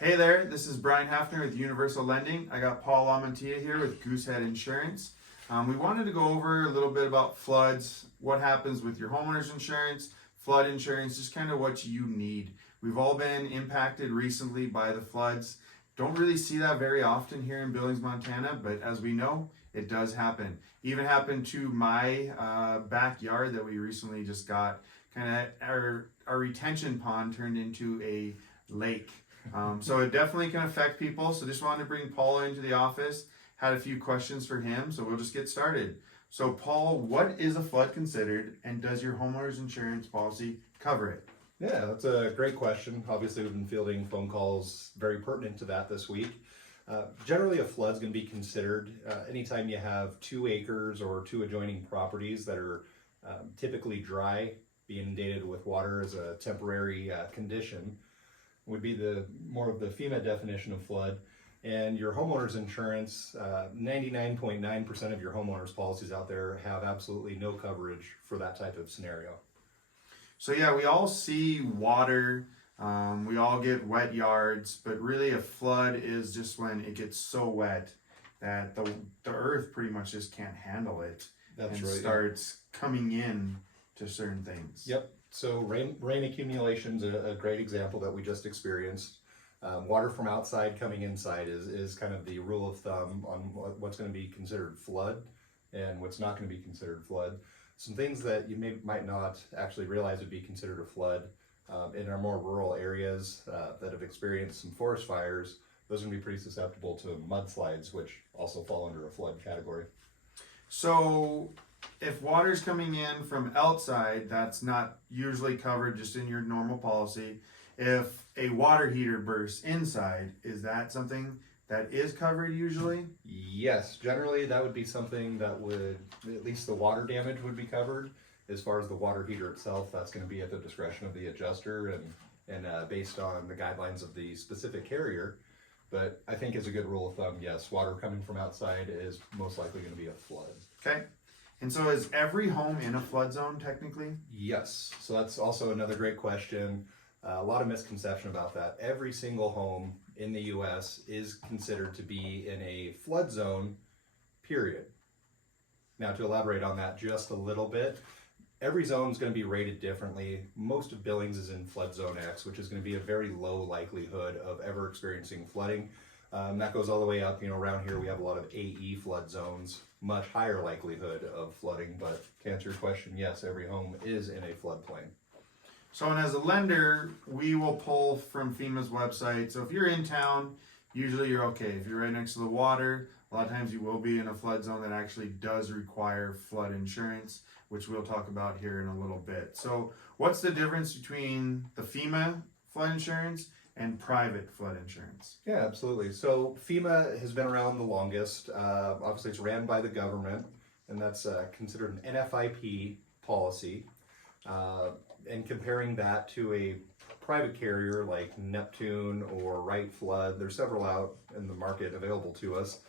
Hey there, this is Brian Hafner with Universal Lending. I got Paul LaMantia here with Goosehead Insurance. We wanted to go over a little bit about floods, what happens with your homeowner's insurance, flood insurance, just kind of what you need. We've all been impacted recently by the floods. Don't really see that very often here in Billings, Montana, but as we know, it does happen. Even happened to my backyard that we recently just got. Kind of our retention pond turned into a lake. So it definitely can affect people. So just wanted to bring Paul into the office. Had a few questions for him, so we'll just get started. So Paul, what is a flood considered, and does your homeowner's insurance policy cover it? Yeah, that's a great question. Obviously, we've been fielding phone calls very pertinent to that this week. Generally, a flood's going to be considered anytime you have 2 acres or 2 adjoining properties that are typically dry, being inundated with water as a temporary condition. Would be the more of the FEMA definition of flood. And your homeowner's insurance, 99.9% of your homeowner's policies out there have absolutely no coverage for that type of scenario. So yeah, we all see water, we all get wet yards, but really a flood is just when it gets so wet that the earth pretty much just can't handle it. That's and right. starts coming in to certain things. Yep. So rain accumulation is a great example that we just experienced. Water from outside coming inside is kind of the rule of thumb on what's going to be considered flood and what's not going to be considered flood. Some things that you might not actually realize would be considered a flood in our more rural areas that have experienced some forest fires. Those are going to be pretty susceptible to mudslides, which also fall under a flood category. So if water's coming in from outside, that's not usually covered just in your normal policy. If a water heater bursts inside, is that something that is covered usually? Yes, generally that would be something that would, at least the water damage would be covered. As far as the water heater itself, that's going to be at the discretion of the adjuster and based on the guidelines of the specific carrier. But I think as a good rule of thumb, yes, water coming from outside is most likely going to be a flood. Okay. And so is every home in a flood zone technically? Yes, so that's also another great question. A lot of misconception about that. Every single home in the U.S. is considered to be in a flood zone, period. Now to elaborate on that just a little bit, every zone is going to be rated differently. Most of Billings is in flood zone X, which is going to be a very low likelihood of ever experiencing flooding. That goes all the way up, around here we have a lot of AE flood zones, much higher likelihood of flooding, but to answer your question, yes, every home is in a floodplain. So, and as a lender, we will pull from FEMA's website. So if you're in town, usually you're okay. If you're right next to the water, a lot of times you will be in a flood zone that actually does require flood insurance, which we'll talk about here in a little bit. So what's the difference between the FEMA flood insurance and private flood insurance? Yeah, absolutely. So FEMA has been around the longest. Obviously, it's ran by the government, and that's considered an NFIP policy. And comparing that to a private carrier like Neptune or Wright Flood, there's several out in the market available to us.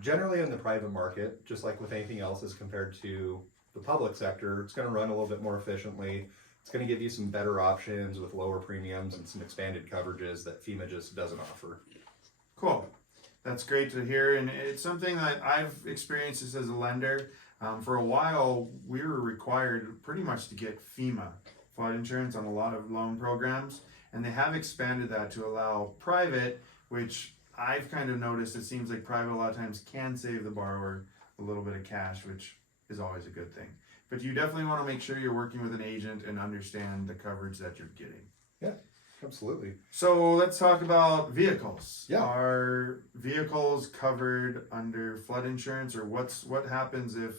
Generally in the private market, just like with anything else as compared to the public sector, it's going to run a little bit more efficiently. It's going to give you some better options with lower premiums and some expanded coverages that FEMA just doesn't offer. Cool. That's great to hear. And it's something that I've experienced this as a lender. For a while, we were required pretty much to get FEMA flood insurance on a lot of loan programs. And they have expanded that to allow private, which I've kind of noticed it seems like private a lot of times can save the borrower a little bit of cash, which is always a good thing. But you definitely want to make sure you're working with an agent and understand the coverage that you're getting. Yeah, absolutely. So let's talk about vehicles. Yeah. Are vehicles covered under flood insurance, or what happens if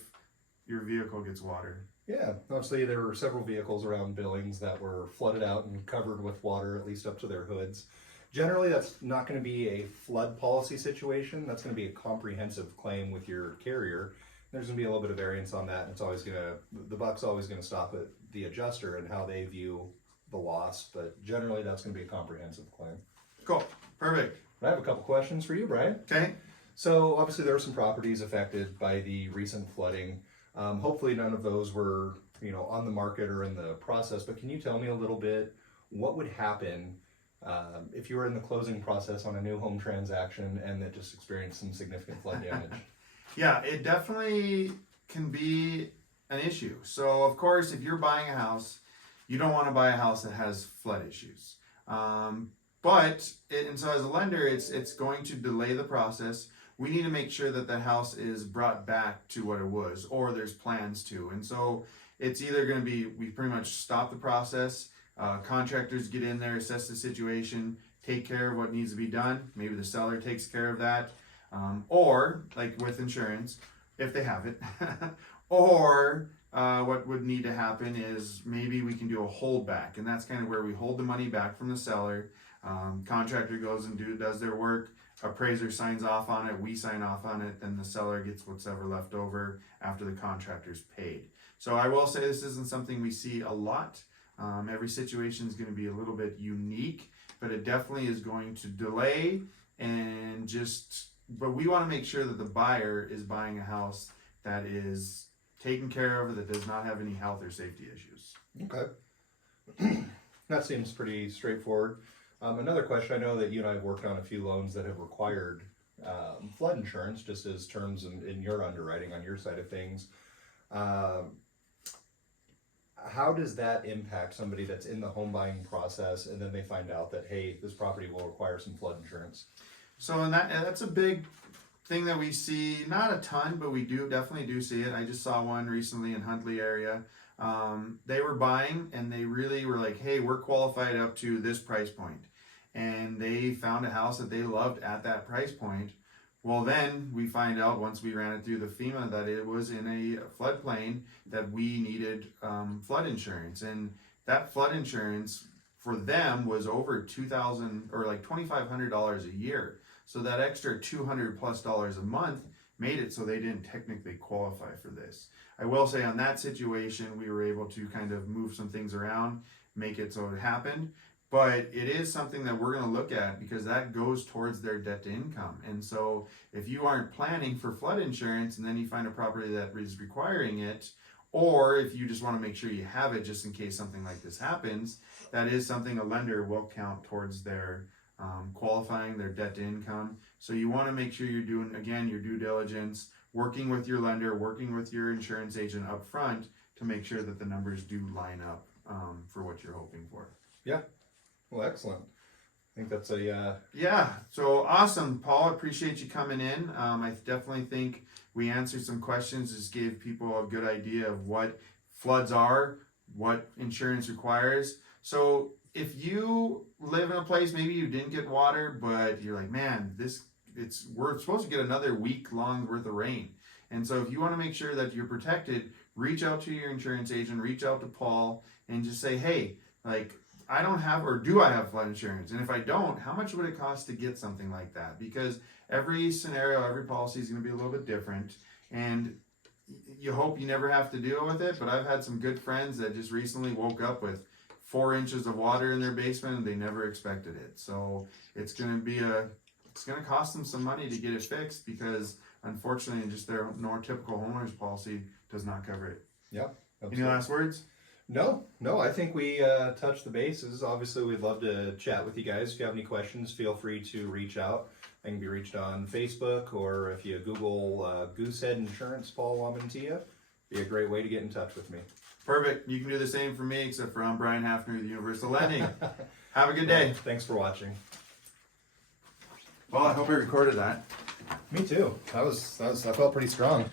your vehicle gets water? Yeah, obviously there were several vehicles around Billings that were flooded out and covered with water, at least up to their hoods. Generally, that's not going to be a flood policy situation. That's going to be a comprehensive claim with your carrier. There's going to be a little bit of variance on that, and it's always the buck's always going to stop at the adjuster and how they view the loss, but generally that's going to be a comprehensive claim. Cool. Perfect. I have a couple questions for you, Brian. Okay. So obviously there are some properties affected by the recent flooding. Hopefully none of those were, on the market or in the process, but can you tell me a little bit what would happen if you were in the closing process on a new home transaction and that just experienced some significant flood damage. Yeah, it definitely can be an issue. So, of course, if you're buying a house, you don't want to buy a house that has flood issues. And so as a lender, it's going to delay the process. We need to make sure that the house is brought back to what it was, or there's plans to. And so it's either going to be, we pretty much stop the process, contractors get in there, assess the situation, take care of what needs to be done. Maybe the seller takes care of that. Or, like with insurance, if they have it, or what would need to happen is maybe we can do a holdback, and that's kind of where we hold the money back from the seller. Contractor goes and does their work, appraiser signs off on it, we sign off on it, then the seller gets what's ever left over after the contractor's paid. So I will say this isn't something we see a lot. Every situation is going to be a little bit unique, but it definitely is going to delay and but we want to make sure that the buyer is buying a house that is taken care of, that does not have any health or safety issues. Okay. That seems pretty straightforward. Another question, I know that you and I have worked on a few loans that have required flood insurance, just as terms in your underwriting on your side of things. How does that impact somebody that's in the home buying process and then they find out that, hey, this property will require some flood insurance? So that's a big thing that we see, not a ton, but we definitely do see it. I just saw one recently in Huntley area. They were buying and they really were like, hey, we're qualified up to this price point. And they found a house that they loved at that price point. Well, then we find out once we ran it through the FEMA that it was in a floodplain that we needed flood insurance. And that flood insurance for them was over $2,000 or like $2,500 a year. So that extra $200+ a month made it so they didn't technically qualify for this. I will say on that situation, we were able to kind of move some things around, make it so it happened. But it is something that we're going to look at because that goes towards their debt to income. And so if you aren't planning for flood insurance and then you find a property that is requiring it, or if you just want to make sure you have it just in case something like this happens, that is something a lender will count towards their qualifying their debt to income. So you want to make sure you're doing, again, your due diligence, working with your lender, working with your insurance agent up front to make sure that the numbers do line up for what you're hoping for. Yeah. Well, excellent. I think that's a... Yeah, so awesome, Paul. Appreciate you coming in. I definitely think we answered some questions, just gave people a good idea of what floods are, what insurance requires. So if you live in a place, maybe you didn't get water, but you're like, man, we're supposed to get another week long worth of rain. And so if you want to make sure that you're protected, reach out to your insurance agent, reach out to Paul, and just say, hey, like, I don't have, or do I have flood insurance? And if I don't, how much would it cost to get something like that? Because every scenario, every policy is going to be a little bit different. And you hope you never have to deal with it. But I've had some good friends that just recently woke up with 4 inches of water in their basement and they never expected it. So it's going to cost them some money to get it fixed because unfortunately just their more typical homeowner's policy does not cover it. Yep. Any last words? No, I think we touched the bases. Obviously, we'd love to chat with you guys. If you have any questions, feel free to reach out. I can be reached on Facebook, or if you Google Goosehead Insurance, Paul LaMantia, be a great way to get in touch with me. Perfect. You can do the same for me, except for I'm Brian Hafner with Universal Lending. Have a good day. Well, thanks for watching. Well, I hope I recorded that. Me too. I felt pretty strong.